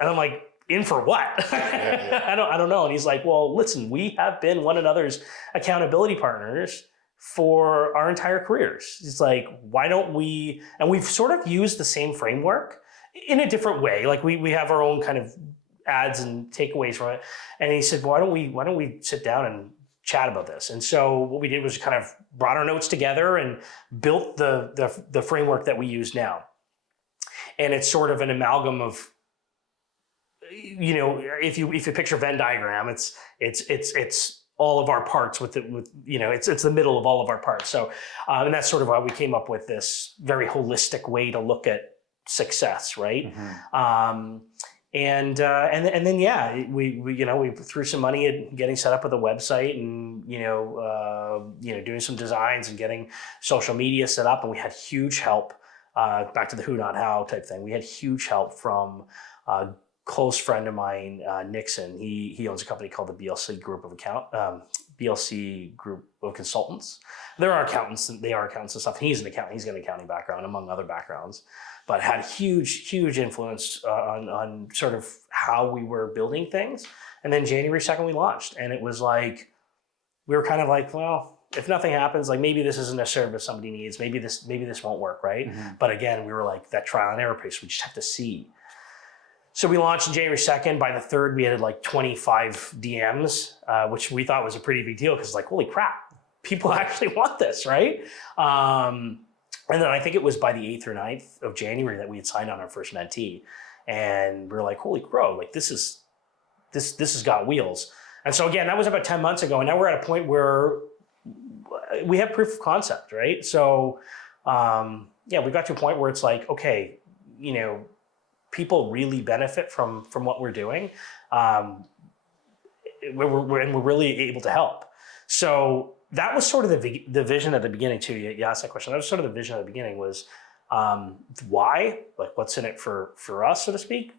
and I'm like, "In for what?" I don't know. And he's like, "Well, listen, we have been one another's accountability partners for our entire careers." He's like, "Why don't we?" And we've sort of used the same framework in a different way. Like we have our own kind of ads and takeaways from it. And he said, "Why don't we sit down and chat about this?" And so what we did was kind of brought our notes together and built the framework that we use now. And it's sort of an amalgam of, if you picture a Venn diagram, it's all of our parts it's the middle of all of our parts. So and that's sort of why we came up with this very holistic way to look at success, right? Mm-hmm. And then we threw some money at getting set up with a website and doing some designs and getting social media set up, and we had huge help. Back to the who not how type thing. We had huge help from a close friend of mine, Nixon. He owns a company called the BLC Group of Consultants. They are accountants and stuff. He's an accountant. He's got an accounting background among other backgrounds, but had huge influence on sort of how we were building things. And then January 2nd we launched, and it was like we were kind of like, well, if nothing happens, like maybe this isn't a service somebody needs. Maybe this won't work, right? Mm-hmm. But again, we were like that trial and error pace. We just have to see. So we launched on January 2nd. By the 3rd, we had like 25 DMs, which we thought was a pretty big deal because like, holy crap, people actually want this, right? And then I think it was by the 8th or 9th of January that we had signed on our first mentee, and we were like, holy crow, like this has got wheels. And so again, that was about 10 months ago, and now we're at a point where we have proof of concept, right? So we got to a point where it's like, okay, people really benefit from what we're doing. We're really able to help. So that was sort of the vision at the beginning too. You asked that question. That was sort of the vision at the beginning was why, like what's in it for us, so to speak.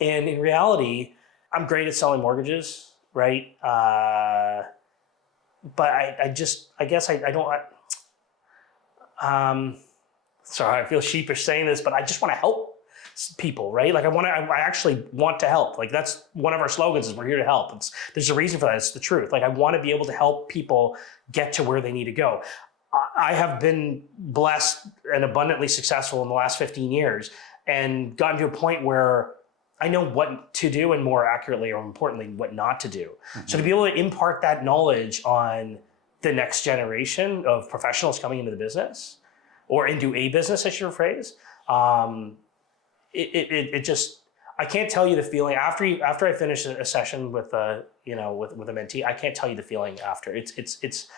And in reality, I'm great at selling mortgages, right? But I guess I don't, sorry, I feel sheepish saying this, but I just want to help people, right? Like I actually want to help. Like that's one of our slogans is we're here to help. There's a reason for that. It's the truth. Like I want to be able to help people get to where they need to go. I have been blessed and abundantly successful in the last 15 years and gotten to a point where I know what to do and more accurately or importantly, what not to do. Mm-hmm. So to be able to impart that knowledge on the next generation of professionals coming into the business or into a business, I should rephrase, it just, I can't tell you the feeling after I finish a session with a mentee, I can't tell you the feeling after. It's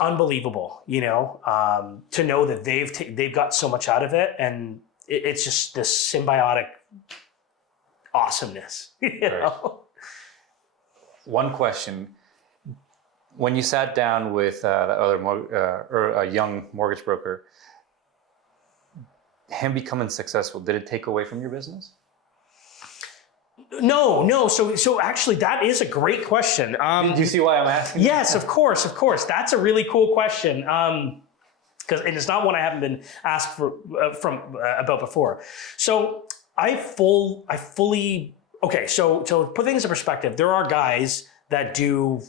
unbelievable, to know that they've got so much out of it, and it's just this symbiotic awesomeness. Right. One question: when you sat down with a young mortgage broker, him becoming successful, did it take away from your business? No. So actually, that is a great question. Do you see why I'm asking? Yes, of course. That's a really cool question. And it's not one I haven't been asked about before. So so to put things in perspective, there are guys that do,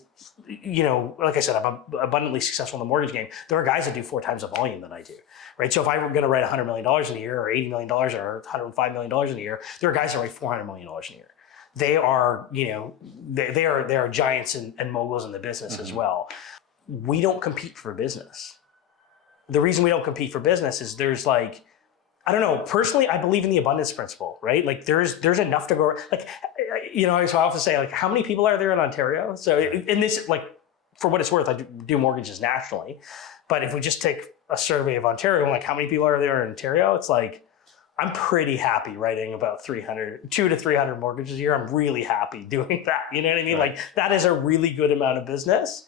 like I said, I'm abundantly successful in the mortgage game. There are guys that do 4 times the volume than I do, right? So if I were going to write $100 million in a year or $80 million or $105 million in a year, there are guys that write $400 million in a year. they are, they are giants and moguls in the business as well. We don't compete for business. The reason we don't compete for business is there's like, I don't know, personally, I believe in the abundance principle, right? Like there's enough to go, like, so I often say, like, how many people are there in Ontario? So in this, like, for what it's worth, I do mortgages nationally. But if we just take a survey of Ontario, like how many people are there in Ontario? It's like, I'm pretty happy writing about 200 to 300 mortgages a year. I'm really happy doing that. You know what I mean? Right. Like that is a really good amount of business.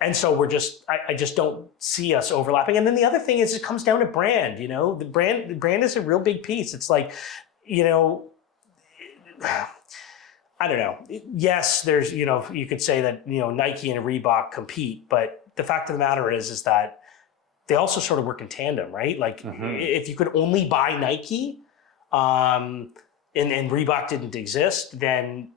And so I just don't see us overlapping. And then the other thing is it comes down to brand, the brand is a real big piece. It's like, I don't know. Yes, there's, you could say that, Nike and Reebok compete, but the fact of the matter is that they also sort of work in tandem, right? Like if you could only buy Nike, and Reebok didn't exist, then,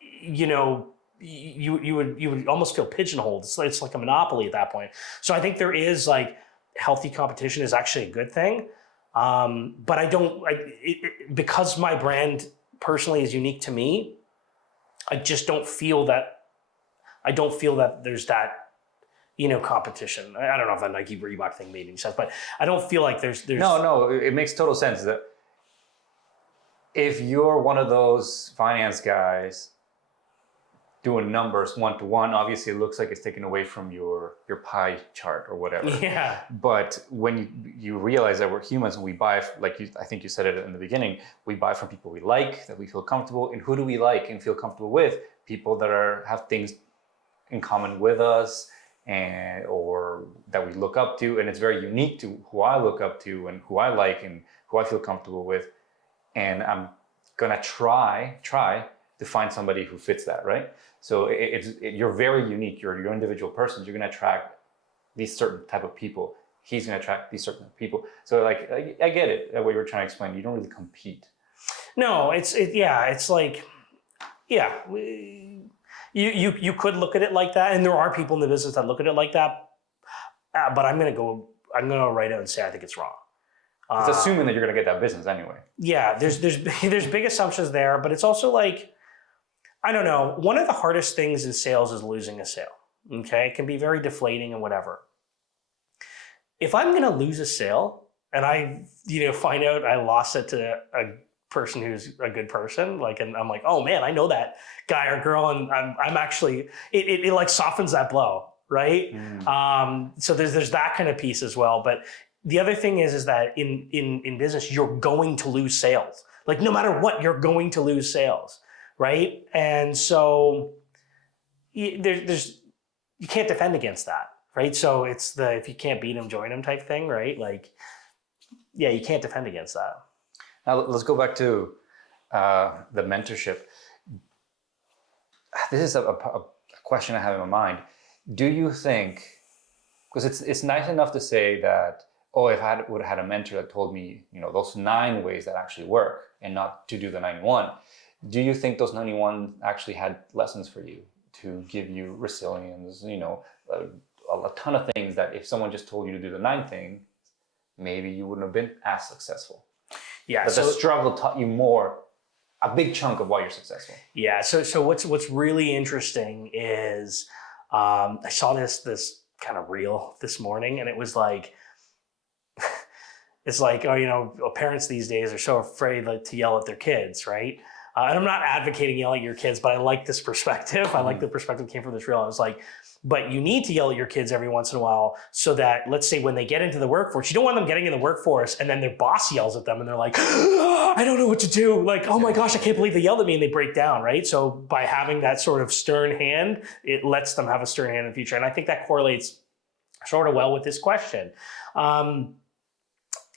you would almost feel pigeonholed. It's like a monopoly at that point. So I think there is like healthy competition is actually a good thing. But because my brand personally is unique to me, I just don't feel that there's that, competition. I don't know if that Nike Reebok thing made any sense, but I don't feel like there's. No, it makes total sense that if you're one of those finance guys doing numbers one-to-one, obviously it looks like it's taken away from your pie chart or whatever. Yeah. But when you realize that we're humans and we buy, I think you said it in the beginning, we buy from people we like, that we feel comfortable. And who do we like and feel comfortable with? People that have things in common with us or that we look up to. And it's very unique to who I look up to and who I like and who I feel comfortable with. And I'm gonna try to find somebody who fits that, right? So you're very unique. You're your individual person. You're going to attract these certain type of people. He's going to attract these certain people. So like, I get it. What you were trying to explain. You don't really compete. No, it's like, you could look at it like that, and there are people in the business that look at it like that. But I'm going to write out and say I think it's wrong. It's assuming that you're going to get that business anyway. Yeah, there's big assumptions there, but it's also like, I don't know. One of the hardest things in sales is losing a sale. Okay, it can be very deflating and whatever. If I'm going to lose a sale and I, find out I lost it to a person who's a good person, and I'm like, oh man, I know that guy or girl, and I'm actually, it like softens that blow, right? So there's that kind of piece as well. But the other thing is that in business, you're going to lose sales. Like no matter what, you're going to lose sales. Right? And so you can't defend against that, right? So it's if you can't beat them, join them type thing, right? Like, yeah, you can't defend against that. Now let's go back to the mentorship. This is a question I have in my mind. Do you think, because it's nice enough to say that, oh, if I would have had a mentor that told me, those 9 ways that actually work and not to do the 91, do you think those 91 actually had lessons for you to give you resilience, a ton of things that if someone just told you to do the 9 thing, maybe you wouldn't have been as successful? Yeah. But the struggle taught you more, a big chunk of why you're successful. Yeah. So what's really interesting is I saw this kind of reel this morning, and it was like, it's like, parents these days are so afraid to yell at their kids, right? And I'm not advocating yelling at your kids, but I like this perspective. I like the perspective that came from this reel. I was like, but you need to yell at your kids every once in a while so that, let's say, when they get into the workforce, you don't want them getting in the workforce and then their boss yells at them and they're like, I don't know what to do. Like, oh my gosh, I can't believe they yelled at me, and they break down, right? So by having that sort of stern hand, it lets them have a stern hand in the future. And I think that correlates sort of well with this question.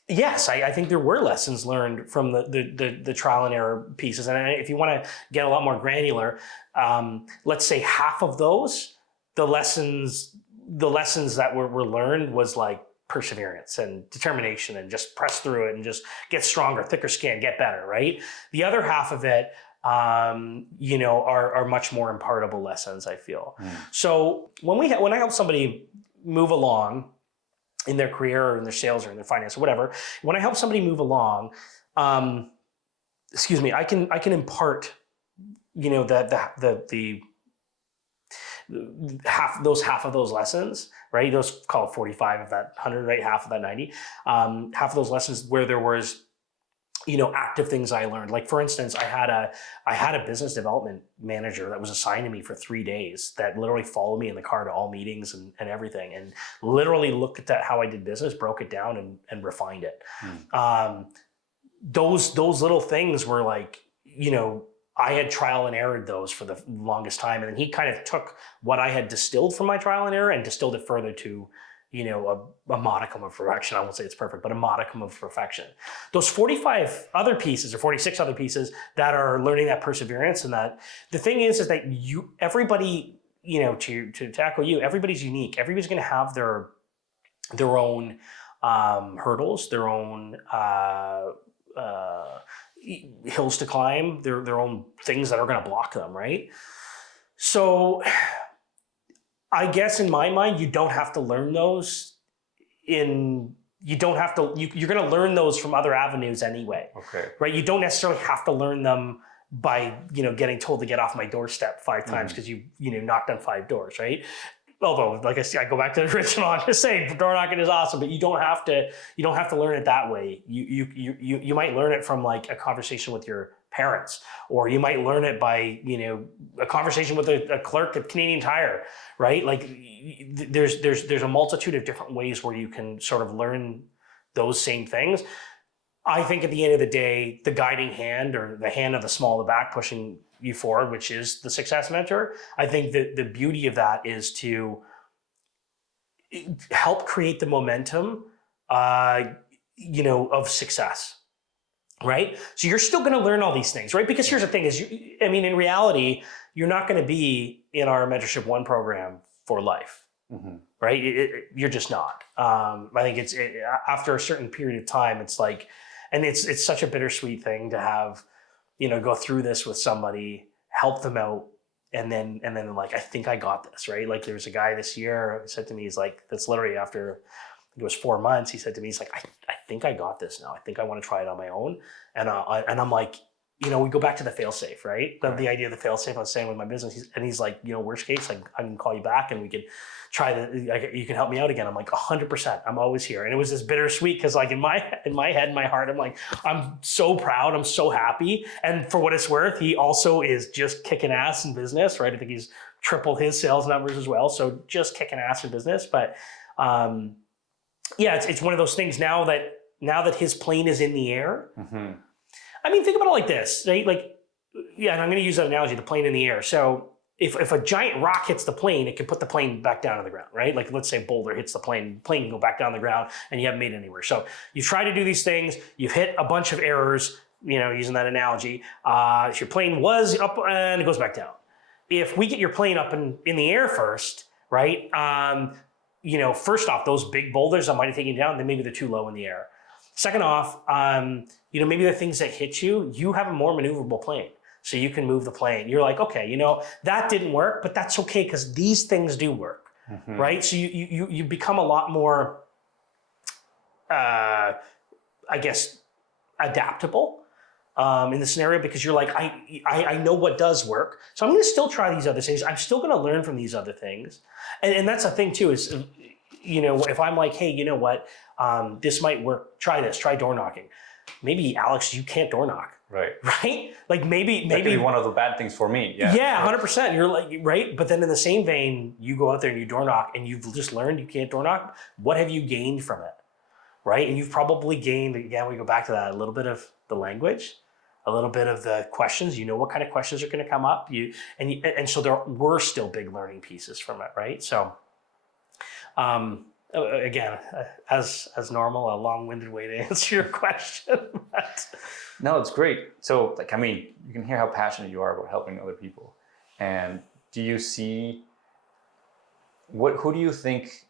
Yes, I think there were lessons learned from the trial and error pieces. And if you want to get a lot more granular, let's say half of those, the lessons that were learned was like perseverance and determination and just press through it and just get stronger, thicker skin, get better, right? The other half of it, are much more impartable lessons, I feel. So when I help somebody move along in their career or in their sales or in their finance or whatever, when I help somebody move along, I can impart, the half of those lessons, right? Those call it 45 of that 100, right? Half of that 90, half of those lessons where there was, active things I learned. Like for instance, I had a business development manager that was assigned to me for 3 days that literally followed me in the car to all meetings and everything, and literally looked at how I did business, broke it down and refined it. Those little things were like, I had trial and errored those for the longest time. And then he kind of took what I had distilled from my trial and error and distilled it further to, a modicum of perfection. I won't say it's perfect, but a modicum of perfection. Those 45 other pieces or 46 other pieces that are learning that perseverance, and that the thing is that everybody, to tackle you, everybody's unique. Everybody's going to have their own hurdles, their own hills to climb, their own things that are going to block them, right? So I guess in my mind, you don't have to learn those you're going to learn those from other avenues anyway. Okay. Right? You don't necessarily have to learn them by, getting told to get off my doorstep 5 times because you knocked on 5 doors, right? Although, like I said, I go back to the original. I'm just saying, door knocking is awesome, but you don't have to learn it that way. You might learn it from like a conversation with your parents, or you might learn it by a conversation with a clerk at Canadian Tire, right? Like there's a multitude of different ways where you can sort of learn those same things. I think at the end of the day, the guiding hand, or the hand of the small in the back pushing you forward, which is the success mentor. I think that the beauty of that is to help create the momentum, of success, right? So you're still going to learn all these things, right? Because here's the thing is, in reality, you're not going to be in our Mentorship 1 program for life, right? You're just not. I think after a certain period of time, it's like, and it's such a bittersweet thing to have, go through this with somebody, help them out, and then like, I think I got this, right? Like there was a guy this year who said to me, he's like, that's literally after, it was 4 months, he said to me, he's like, I think I got this now. I think I want to try it on my own. And I'm like, we go back to the fail safe, right? The idea of the fail safe I was saying with my business, he's like, worst case, like I can call you back and we could try you can help me out again. I'm like 100%, I'm always here. And it was this bittersweet because like in my head, in my heart, I'm like, I'm so proud, I'm so happy. And for what it's worth, he also is just kicking ass in business, right? I think he's tripled his sales numbers as well. So just kicking ass in business. But it's one of those things now that his plane is in the air. Think about it like this, right? Like, and I'm going to use that analogy, the plane in the air. So if a giant rock hits the plane, it can put the plane back down to the ground, right? Like let's say boulder hits the plane can go back down the ground and you haven't made it anywhere. So you've tried to do these things, you've hit a bunch of errors, using that analogy. Your plane was up and it goes back down. If we get your plane up in the air first, right? First off, those big boulders that might have taken you down, then maybe they're too low in the air. Second off, maybe the things that hit you have a more maneuverable plane. So you can move the plane. You're like, okay, that didn't work, but that's okay because these things do work, right? So you become a lot more, I guess, adaptable in the scenario because you're like, I know what does work. So I'm going to still try these other things. I'm still going to learn from these other things. And that's the thing too is, if I'm like, hey, you know what, this might work. Try this, try door knocking. Maybe Alex, you can't door knock. Right? Like maybe that could be one of the bad things for me. Yeah, 100%. You're like, right? But then in the same vein, you go out there and you door knock and you've just learned you can't door knock. What have you gained from it? Right? And you've probably gained, again, we go back to that, a little bit of the language, a little bit of the questions. What kind of questions are going to come up. And so there were still big learning pieces from it, right? So again, as normal, a long-winded way to answer your question. But no, it's great. So, you can hear how passionate you are about helping other people. And do you see who do you think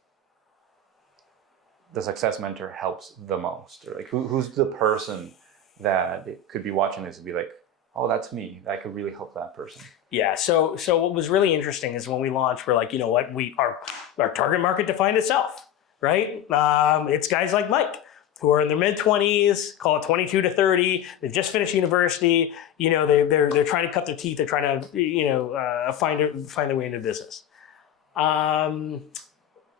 the success mentor helps the most? Or like, who's the person that could be watching this and be like, oh, that's me. I could really help that person. Yeah. So what was really interesting is when we launched, we're like, you know what, our target market defined itself, right? It's guys like Mike who are in their mid-20s, call it 22 to 30. They've just finished university. They're trying to cut their teeth. They're trying to find their way into business.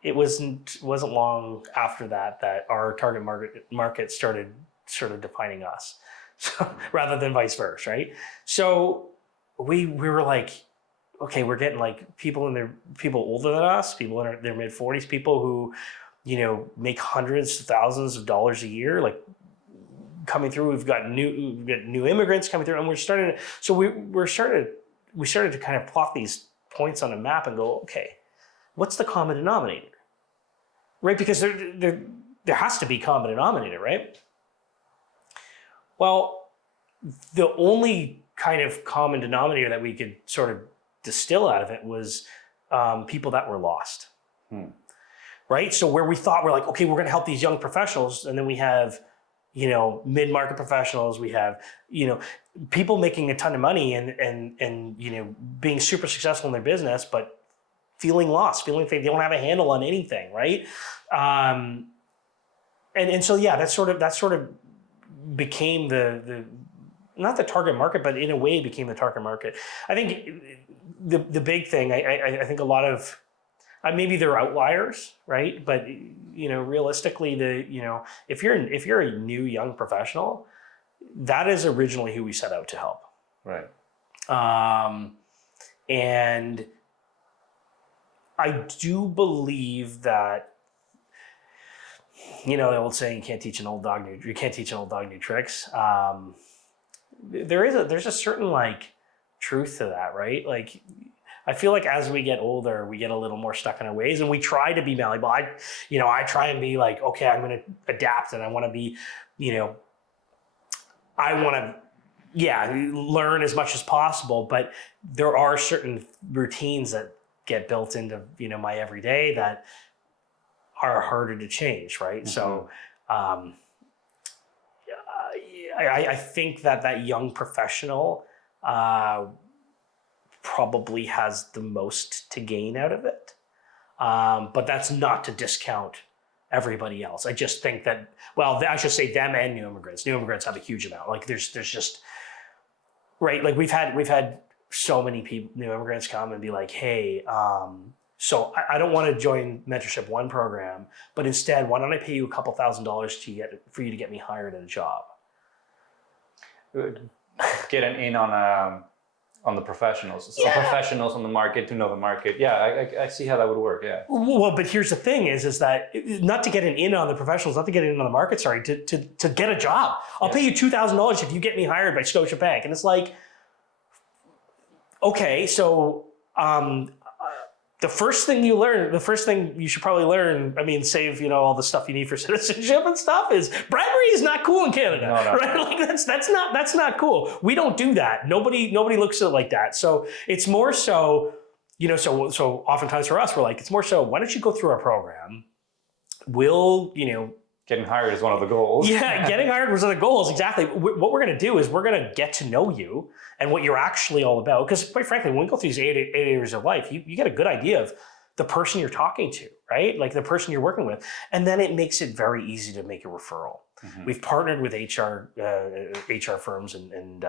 It wasn't long after that our target market started sort of defining us, so rather than vice versa, right? So we were like, okay, we're getting like people older than us, people in their mid-40s, people who, make hundreds of thousands of dollars a year, like coming through. We've got new immigrants coming through, and we started to kind of plot these points on a map and go, okay, what's the common denominator, right? Because there has to be common denominator, right? Well, the only kind of common denominator that we could sort of distill out of it was people that were lost. Right? So where we thought, we're like, okay, we're going to help these young professionals, and then we have, mid-market professionals, we have, people making a ton of money and being super successful in their business, but feeling lost, feeling like they don't have a handle on anything, right? And so yeah, that sort of became the not the target market, but in a way became the target market. I think the big thing, I think a lot of, maybe they're outliers, right? But realistically, if you're a new young professional, that is originally who we set out to help. Right. And I do believe that, the old saying, you can't teach an old dog new tricks. There's a certain like truth to that, right? Like, I feel like as we get older, we get a little more stuck in our ways, and we try to be malleable. I try and be like, okay, I'm going to adapt, and I want to be, I want to, learn as much as possible. But there are certain routines that get built into, my everyday that are harder to change, right? Mm-hmm. So, I think that young professional probably has the most to gain out of it. But that's not to discount everybody else. I just think that, I should say them and new immigrants. New immigrants have a huge amount. Like there's just, right? Like we've had so many people, new immigrants come and be like, hey, so I don't want to join Mentorship 1 program, but instead, why don't I pay you a couple $1,000s for you to get me hired at a job? Get an in on the professionals. So professionals on the market to know the market. Yeah, I see how that would work. Yeah. Well, but here's the thing: is that not to get an in on the professionals, not to get an in on the market. Sorry, to get a job. I'll pay you $2,000 if you get me hired by Scotiabank, and it's like, okay, so. The first thing you should probably learn, save, all the stuff you need for citizenship and stuff, is bribery is not cool in Canada, right? Like that's not cool. We don't do that. Nobody looks at it like that. So it's more so, so oftentimes for us, we're like, it's more so, why don't you go through our program? We'll, Getting hired is one of the goals. Yeah, getting hired was one of the goals, exactly. What we're going to do is we're going to get to know you and what you're actually all about. Because quite frankly, when we go through these 8 years of life, you get a good idea of the person you're talking to, right? Like the person you're working with. And then it makes it very easy to make a referral. Mm-hmm. We've partnered with HR firms and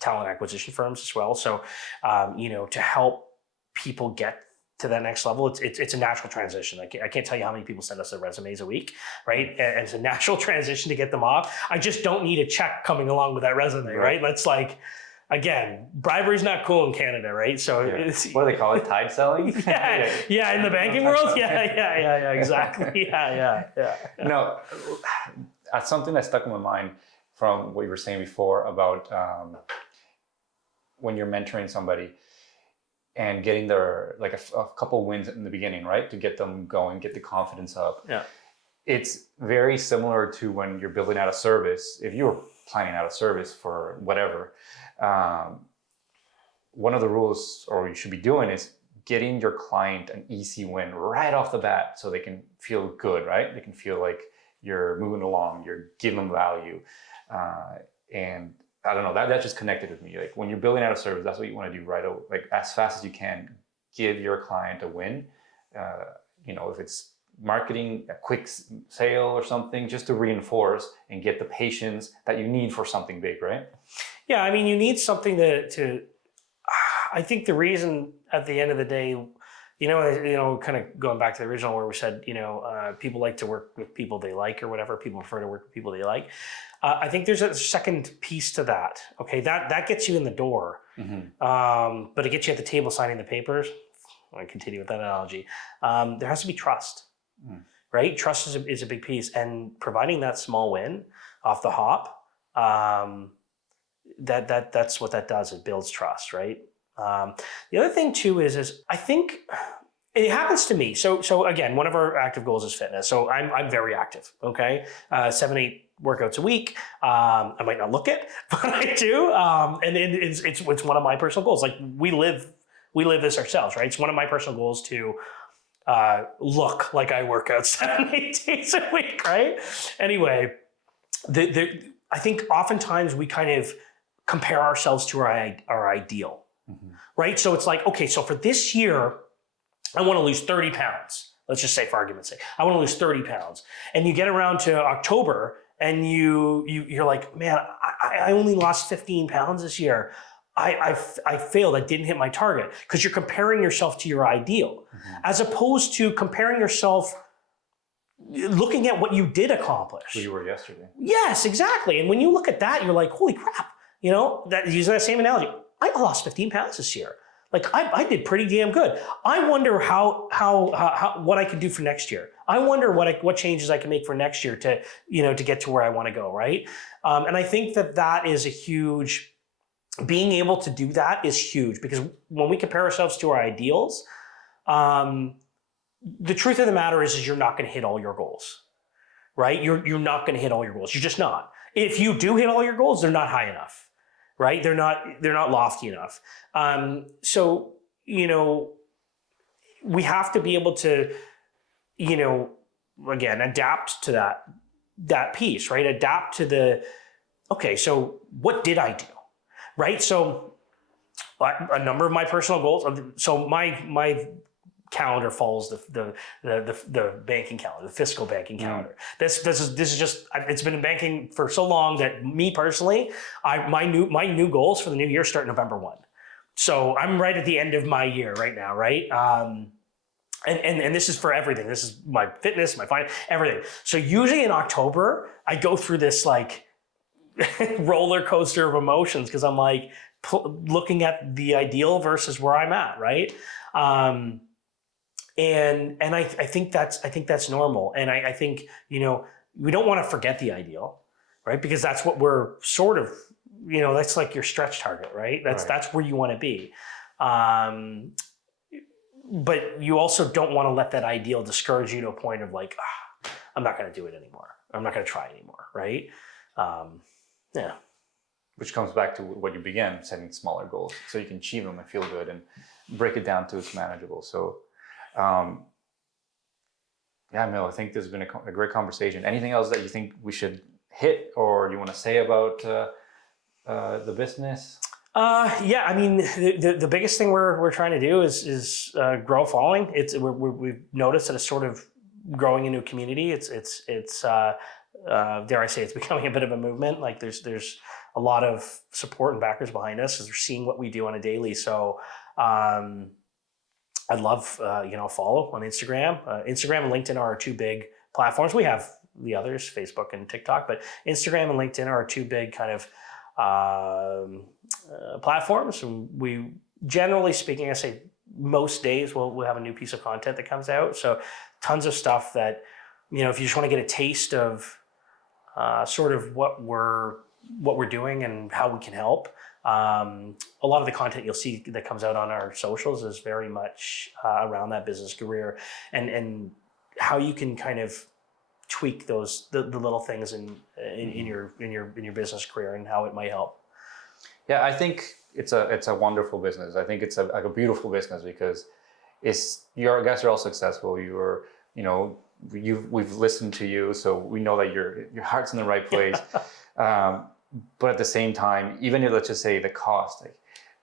talent acquisition firms as well. So, to help people get to that next level, it's a natural transition. I can't tell you how many people send us their resumes a week, right? And it's a natural transition to get them off. I just don't need a check coming along with that resume, right? That's like, again, bribery's not cool in Canada, right? So what do they call it? Tide selling? yeah, in the banking world? Yeah, exactly. Yeah. No, that's something that stuck in my mind from what you were saying before about when you're mentoring somebody and getting their, like a couple wins in the beginning, right? To get them going, get the confidence up. Yeah. It's very similar to when you're building out a service. If you were planning out a service for whatever, one of the rules, or you should be doing, is getting your client an easy win right off the bat so they can feel good, right? They can feel like you're moving along, you're giving them value. And I don't know, that just connected with me. Like when you're building out a service, that's what you want to do right away. Like as fast as you can, give your client a win. If it's marketing a quick sale or something just to reinforce and get the patience that you need for something big, right? Yeah, I mean, you need something to I think the reason at the end of the day, kind of going back to the original where we said, people like to work with people they like or whatever. People prefer to work with people they like. I think there's a second piece to that. Okay, that gets you in the door, but it gets you at the table signing the papers. I continue with that analogy. There has to be trust, right? Trust is a big piece, and providing that small win off the hop, that's what that does. It builds trust, right? The other thing too is I think it happens to me. So again, one of our active goals is fitness. So I'm very active. Okay, 7-8 workouts a week. I might not look it, but I do. And it's one of my personal goals. Like we live this ourselves, right? It's one of my personal goals to look like I work out 7-8 days a week, right? Anyway, I think oftentimes we kind of compare ourselves to our ideal. Right? So it's like, okay, so for this year, I want to lose 30 pounds. Let's just say for argument's sake, I want to lose 30 pounds. And you get around to October and you're like, man, I only lost 15 pounds this year. I failed. I didn't hit my target, because you're comparing yourself to your ideal, as opposed to comparing yourself, looking at what you did accomplish. Who you were yesterday. Yes, exactly. And when you look at that, you're like, holy crap, using that same analogy, I lost 15 pounds this year. Like I did pretty damn good. I wonder how what I can do for next year. I wonder what changes I can make for next year to get to where I want to go, right? And I think that is a huge, being able to do that is huge, because when we compare ourselves to our ideals, the truth of the matter is you're not going to hit all your goals, right? You're not going to hit all your goals. You're just not. If you do hit all your goals, they're not high enough. Right? They're not lofty enough. So, we have to be able to, again, adapt to that piece, right? Adapt to okay, so what did I do? Right? So a number of my personal goals, so my calendar follows the banking calendar, the fiscal banking calendar. This is just, it's been in banking for so long that me personally, my new goals for the new year start November 1. So I'm right at the end of my year right now, right? And this is for everything. This is my fitness, my finance, everything. So usually in October, I go through this like roller coaster of emotions, because I'm like looking at the ideal versus where I'm at, right? And I think that's normal. And I think, we don't want to forget the ideal, right? Because that's what we're sort of, that's like your stretch target, right? That's where you want to be. But you also don't want to let that ideal discourage you to a point of like, I'm not going to do it anymore. I'm not going to try anymore, right? Yeah. Which comes back to what you began, setting smaller goals so you can achieve them and feel good and break it down to it's manageable. So, Emil, I think this has been a great conversation. Anything else that you think we should hit or you want to say about the business? Yeah, I mean, the biggest thing we're trying to do is grow a following. We've noticed that it's sort of growing into a community. It's dare I say, it's becoming a bit of a movement. Like there's a lot of support and backers behind us as we're seeing what we do on a daily. So I'd love follow on Instagram. Instagram and LinkedIn are our two big platforms. We have the others, Facebook and TikTok, but Instagram and LinkedIn are our two big kind of platforms. We, generally speaking, I say most days we'll have a new piece of content that comes out. So tons of stuff that, if you just want to get a taste of sort of what we're doing and how we can help. A lot of the content you'll see that comes out on our socials is very much around that business career and how you can kind of tweak the little things in your business career and how it might help. Yeah, I think it's a wonderful business. I think it's a beautiful business because you guys are all successful. We've listened to you, so we know that your heart's in the right place. But at the same time, even if, let's just say, the cost, like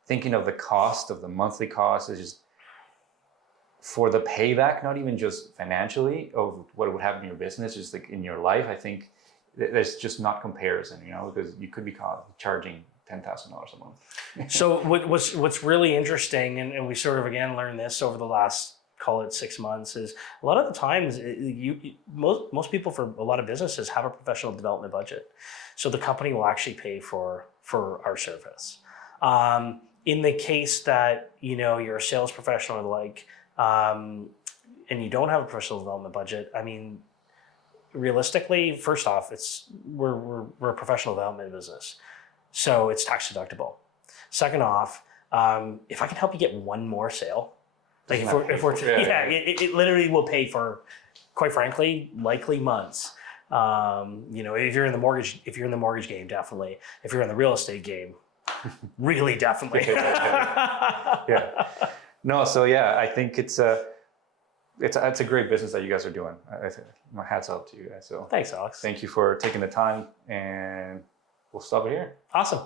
thinking of the cost of the monthly cost is just for the payback, not even just financially of what would happen in your business, just like in your life, I think there's just not comparison, you know, because you could be charging $10,000 a month. So what's really interesting, and we sort of again learned this over the last, call it 6 months, is a lot of the times most people for a lot of businesses have a professional development budget. So the company will actually pay for our service. In the case that, you know, you're a sales professional like, and you don't have a professional development budget, I mean, realistically, first off, we're a professional development business, so it's tax deductible. Second off, if I can help you get one more sale, like it literally will pay for, quite frankly, likely months. You know, if you're in the mortgage game, definitely. If you're in the real estate game, really definitely. Yeah. No, so yeah, I think it's a great business that you guys are doing. My hats off to you guys. So thanks, Alex. Thank you for taking the time, and we'll stop it here. Awesome.